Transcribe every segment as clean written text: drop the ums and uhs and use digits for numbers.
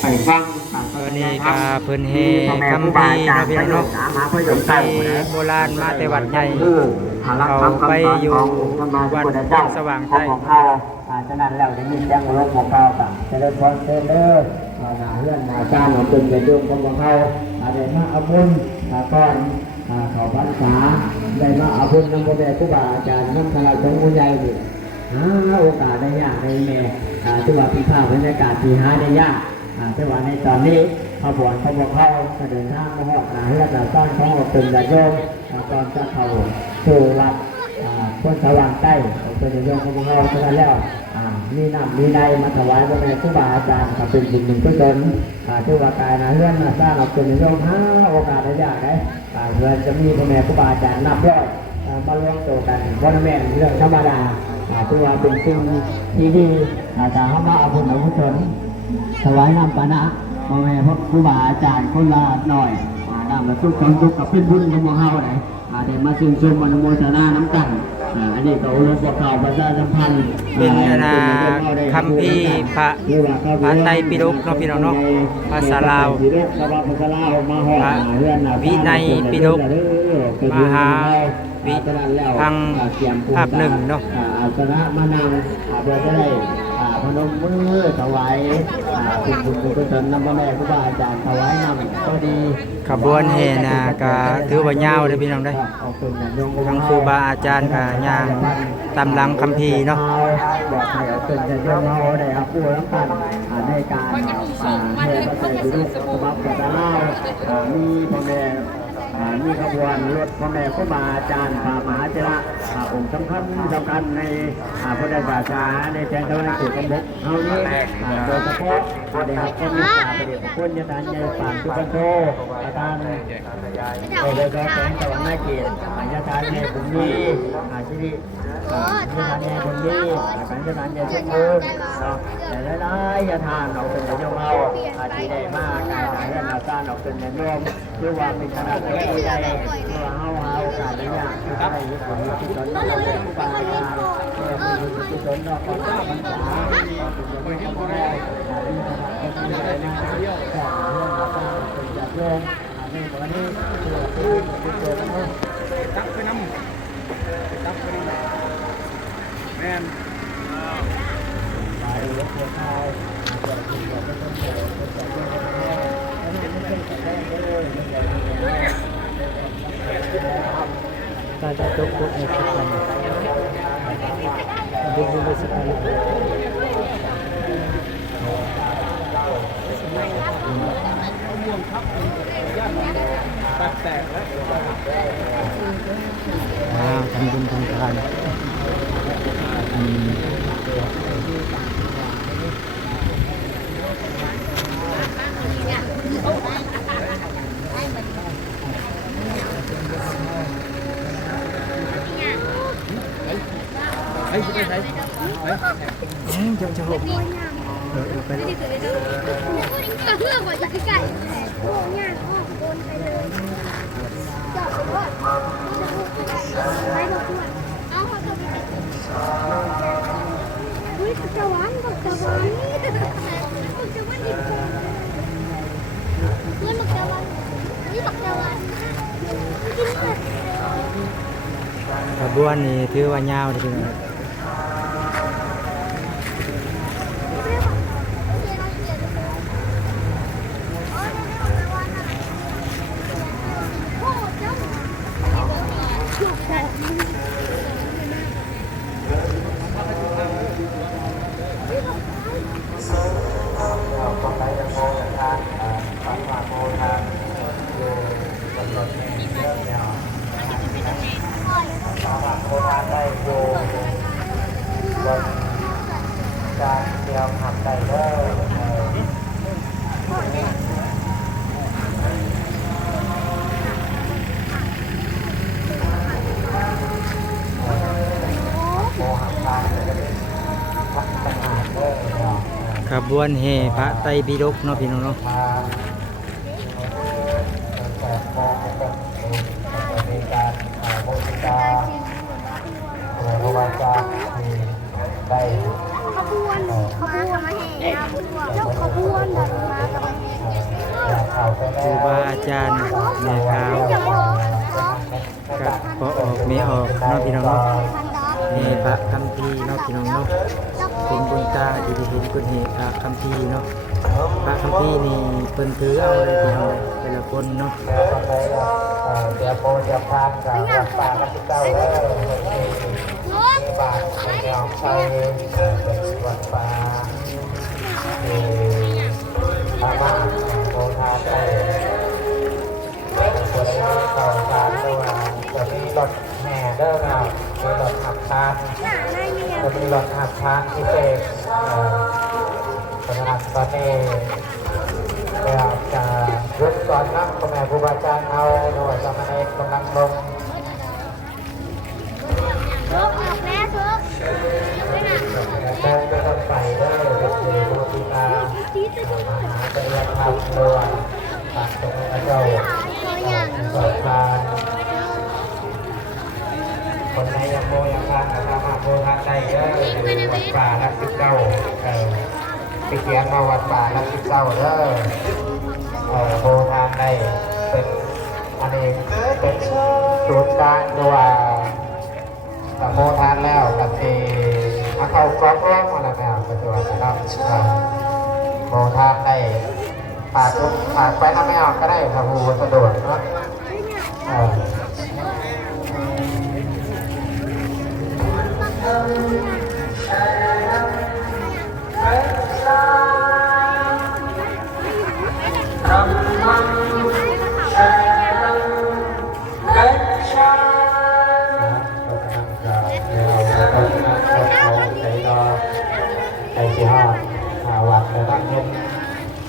ไปฟัง วันนี้ก็เพิ่นเฮคำพีเนาะพี่น้องเนาะไปโบราณมาแต่วัดใหญ่เขาไปอยู่วัดสว่างใต้ ฉะนั้นแล้วจะมีแจ้งลงของเขาต่างจะได้พรเชิญเด้อเรื่องมาจ้างของเป็นกระดุมของเขาเดี๋ยวมาเอาบุญก่อนเขาพรรษาได้มาเอาบุญนำพระแม่ครูบาอาจารย์นำคณะสงฆ์ผู้ใหญ่ดิโอกาสได้ยากในแม่ที่ว่าพิพากษาบรรยากาศที่หาได้ยากที่ว่าในตอนนี้ขบวนเขาบอกเขาเดินทางมาหอดเรื่องสร้างของเราเป็นญาติโยมตอนจะเข้าสู่วัดคนสว่างใต้เป็นญาติโยมของเราเท่านั้นแล้วมีน้ำมีในมาถวายพระแม่ครูบาอาจารย์เป็นบุญหนึ่งกุศลที่ว่ากายเรื่องสร้างเราเป็นญาติโยมโอกาสได้ยากได้เพื่อจะมีพระแม่ครูบาอาจารย์นับร้อยมาร่วมโตกันวันแม่เรื่องธรรมดาที่ว่าเป็นสิ่งที่ดีแต่เขามาเอาบุญเอากุศลถวายน้ำปานะพ่อแม่พระครูบาอาจารย์คนละหน่อยน้ำมาสุขความสุขกับเป็นบุญของเฮาไหนเดี๋ยวมาชื่นชมอนุโมทนาน้ำกันอันนี้ก็อุปกรณ์ประชาสัมพันธ์เป็นคำพีพระไตรปิฎกเนาะพี่น้องเนาะภาษาลาวพระวินัยปิฎกมหาวิพังภาคหนึ่งเนาะอาสนะมานั่งเพื่อจะได้พนมมือถวายคุณกุศลนำพระแม่ครูบาอาจารย์ถวายนำก็ดีขบวนแห่นะก็ถือว่ายาวเลยพี่น้องได้ทั้งครูบาอาจารย์กับย่างตามหลังคัมภีร์เนาะบอกให้เอาเป็นจะย่อมเอาได้ครับผู้รับกันในการเทพระเจ้าอยู่ลูกสมัครกระด้ามีพระแม่มีขบวนรถพระแม่ครูบาอาจารย์พระมหาเจระองค์สำคัญในพุทธศาสนาในแจ้งเท่านั้นเกิดกันบุกเท่านี้โดยเฉพาะเด็กคนนี้ประเด็นคนยาการใหญ่ป่านทุกโตอาการโดยเฉพาะเป็นตะวันนาเกียรติยาการใหญ่ผมนี้ชีวิตยาการใหญ่ผมนี้การยาการใหญ่ทุกคนแต่ละยาทานเราเป็นโยมเราที่ได้มากการหาเรื่องอาการเราเป็นโยมหรือว่าเป็นคณะที่ได้ตัวเฮาโอกาสได้ยากที่ได้ยึดถือที่ตนเราเป็นผู้บริหารที่ตนเราก็ทราบปัญหาเป็นอย่างไรมีคณะที่ได้มาเที่ยวแต่เรื่องอาการเป็นอย่างโยมในวันนี้ตัวที่ตัวนั้นตักไปน้ำตักไปน้ำแม่นไปรถทัวร์เข้าตาจะจบกดในสักวันดึงดูไปสักวันทำบุญทำทานจะหกไปเลยก็เพื่อว่าจะไก่โอ้ยากออกโอนไปเลยจอดไปว่าไม่บอกว่าเอาเขาจะไปอุ้ยจะหวานบอกจะหวานบอกจะหวานดิบเงินบอกจะหวานนี่บอกจะหวานกินเลยขบวนนี้ถือว่ายาวเลยพี่น้องการเดียวหักใจเด้อขบวนแห่พระไตรปิฎกเนาะพี่น้องเนาะขบวนขบวนขบวนดังมา ครูบาอาจารย์แม่ขาวกับพอออกไม่ออกเนาะพี่น้องเนาะนี่พระคัมภีร์เนาะพี่น้องเนาะเป็นบุญตาที่ได้เห็นคนเห็นพระคัมภีร์เนาะพระคัมภีร์นี่เพิ่นถือเอาเลยพี่น้องแต่ละคนเนาะ เสียโปเสียพานกับวัดป่าลักเจ้าแล้วมีบาทในยองไทยเป็นวัดป่าพระมาโพธาใจคนเข้าทานด้วยจะมีรถแห่เด้อนะมีรถหักทานจะมีรถหักทานพิเศษสำหรับตอนนี้เราจะยุดก่อนนะคุณแม่ครูบาอาจารย์เอาหน่วยสามเณรกำลังลง ทุกออกแล้วทุกไม่หนัก เดินไปต้องใส่ได้เป็นสีโมติกามาหาเรียนทำด้วยตัดตรงกระเจ้าสอดทานคนในยังโมยังทานนะครับมาโมทานได้เยอะคือวัดป่าลักเจ้าไปเขียนมาวัดป่าลักเจ้าเด้อโมทานได้เป็นอันนี้เป็นศูนย์กลางด้วยโมทานแล้วกับเอมาเข้ากรอบร่องอะไรแบบปัจจุบันนะครับโมทานได้ฝากไปนะไม่ออกก็ได้ถ้าผู้สะดวกเนาะวัดแล้วต้องเห็น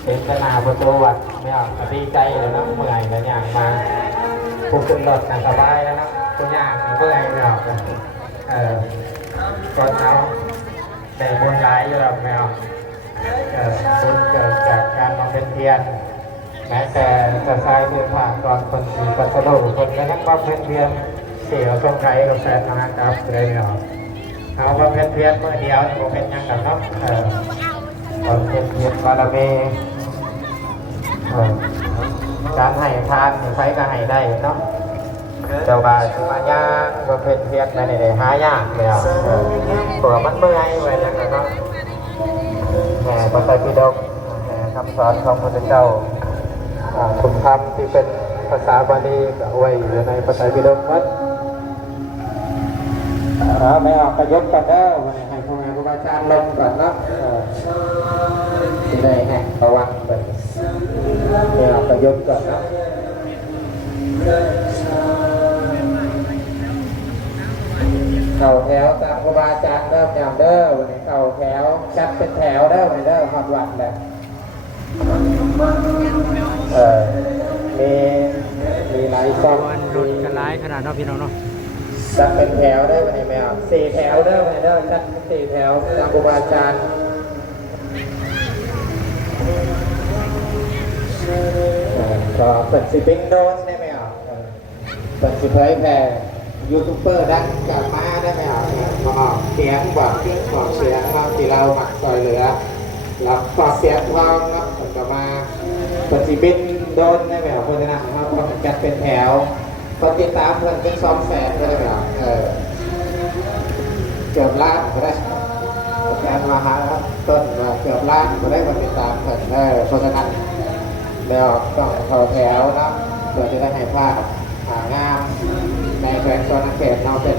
เป็นสนาประตูวัดไม่ออกดีใจเลยนะเมื่อยแล้วอย่างมาผู้ขึ้นรถสบายแล้วนะคุณย่างเมื่อยไม่ออกก่อนเอาแต่บุญร้ายอยู่แล้วไม่ออกบุญเกิดจากการมาเป็นเพียรแม้แต่จะใช้เพื่อผ่านก่อนคนมีปัสสาวะคนก็นั่งมาเป็นเพียรเสียทรงไทยกับแฟนนะครับเลยไม่ออกเอามาเป็นเพียรเมื่อเดียวผมเป็นยังกับน้องคนเป็นเพียรบารมีการให้ทานใช้ก็ให้ได้เนาะเจ้าบ่าวสิมาย่างก็เป็นเพียรในในหายากแล้วตัวมันเมื่อยไว้ยังกับน้องแห่พระไตรปิฎกแห่คำสอนของพระพุทธเจ้าคุณธรรมที่เป็นภาษาบาลีก็ไว้อยู่ในพระไตรปิฎกหมดไม่ออกประยุกต์กันเด้อวันนี้ให้พ่อแม่ครูบาอาจารย์ลงก่อนนะที่ได้ไงประวัติเป็นไม่ออกประยุกต์ก่อนนะเข่าแถวตามครูบาอาจารย์เริ่มอย่างเด้อวันนี้เข่าแถวจัดเป็นแถวเด้อวันนี้เด้อความหวังแหละมีหลายคน รถกันหลายขนาดเนาะพี่น้องเนาะ จัดเป็นแถวได้ไหมแมว4 แถวได้ไหมเด้อจัดเป็น4 แถวตามครูบาอาจารย์ก็เปิดสิบิ้งโดนได้ไหมอ่ะเปิดสิเผยแผ่ยูทูบเบอร์ดังกลับมาได้ไหมอ่ะมาเสียงบอกเสียงเราที่เราหมักซอยเหลือเราขอเสียงทองนะกลับมาเปิดสิบิ้งโดนได้ไหมอ่ะเพราะฉะนั้นเราต้องจัดเป็นแถวคนติดตามเพื่อนเป็น200,000ได้ไหมอ่ะเกือบล้านก็ได้การมาหาต้นเกือบล้านก็ได้คนติดตามเพื่อนเพราะฉะนั้นแล้วต้องเข้าแถวนะเพื่อจะได้ให้ภาพงามในแขวงโซนเขตเราเป็น